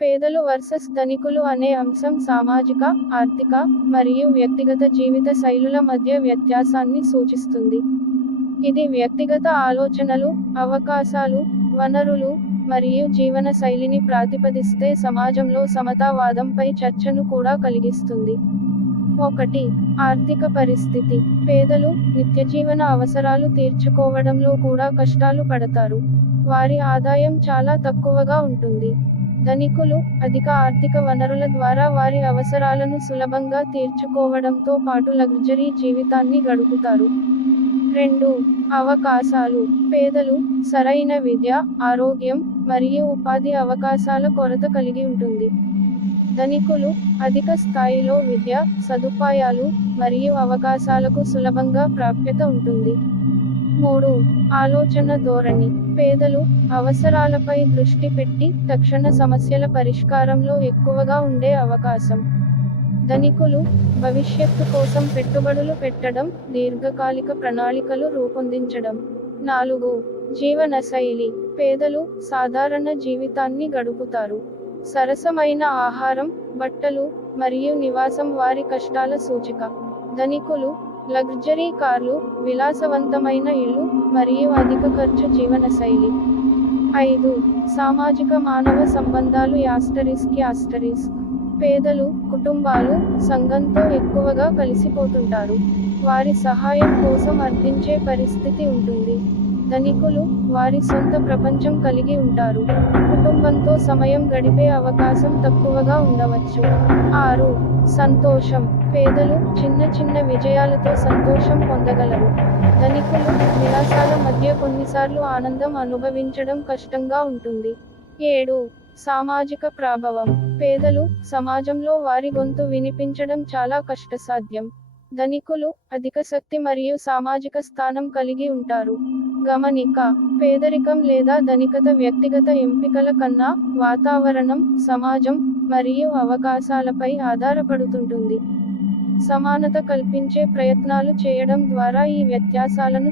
పేదలు వర్సెస్ ధనికులు అనే అంశం సామాజిక, ఆర్థిక, మరియు వ్యక్తిగత జీవిత శైలుల మధ్య వ్యత్యాసాన్ని సూచిస్తుంది. ఇది వ్యక్తిగత ఆలోచనలు, అవకాశాలు, వనరులు, మరియు జీవన శైలిని ప్రతిపాదిస్తే సమాజంలో సమతావాదంపై చర్చను కూడా కలిగిస్తుంది. 1. ఆర్థిక పరిస్థితి. పేదలు నిత్యజీవన అవసరాలు తీర్చుకోవడంలో కూడా కష్టాలు పడతారు. వారి ఆదాయం చాలా తక్కువగా ఉంటుంది. ధనికులు అధిక ఆర్థిక వనరుల ద్వారా వారి అవసరాలను సులభంగా తీర్చుకోవడంతో పాటు లగ్జరీ జీవితాన్ని గడుపుతారు. 2. అవకాశాలు. పేదలు సరైన విద్య, ఆరోగ్యం, మరియు ఉపాధి అవకాశాల కొరత కలిగి ఉంటుంది. ధనికులు అధిక స్థాయిలో విద్య, సదుపాయాలు, మరియు అవకాశాలకు సులభంగా ప్రాప్యత ఉంటుంది. 3. ఆలోచన ధోరణి. పేదలు అవసరాలపై దృష్టి పెట్టి తక్షణ సమస్యల పరిష్కారంలో ఎక్కువగా ఉండే అవకాశం. ధనికులు భవిష్యత్తు కోసం పెట్టుబడులు పెట్టడం, దీర్ఘకాలిక ప్రణాళికలు రూపొందించడం. 4. జీవనశైలి. పేదలు సాధారణ జీవితాన్ని గడుపుతారు. సరసమైన ఆహారం, బట్టలు, మరియు నివాసం వారి కష్టాల సూచిక. ధనికులు లగ్జరీ కార్లు, విలాసవంతమైన ఇళ్ళు, మరియు అధిక ఖర్చు జీవనశైలి. 5. సామాజిక మానవ సంబంధాలు ***. పేదలు కుటుంబాలు, సంఘంతో ఎక్కువగా కలిసిపోతుంటారు. వారి సహాయం కోసం అర్థించే పరిస్థితి ఉంటుంది. ధనికులు వారి సొంత ప్రపంచం కలిగి ఉంటారు. కుటుంబంతో సమయం గడిపే అవకాశం తక్కువగా ఉండవచ్చు. 6. సంతోషం. పేదలు చిన్న చిన్న విజయాలతో సంతోషం పొందగలరు. ధనికులు విలాసాల మధ్య కొన్నిసార్లు ఆనందం అనుభవించడం కష్టంగా ఉంటుంది. 7. సామాజిక ప్రభావం. పేదలు సమాజంలో వారి గొంతు వినిపించడం చాలా కష్టసాధ్యం. ధనికులు అధిక శక్తి మరియు సామాజిక స్థానం కలిగి ఉంటారు. గమనిక. పేదరికం లేదా ధనికత వ్యక్తిగత ఎంపికల కన్నా, వాతావరణం, సమాజం, మరియు అవకాశాలపై ఆధారపడుతుంటుంది. సమానత కల్పించే ప్రయత్నాలు చేయడం ద్వారా ఈ వ్యత్యాసాలను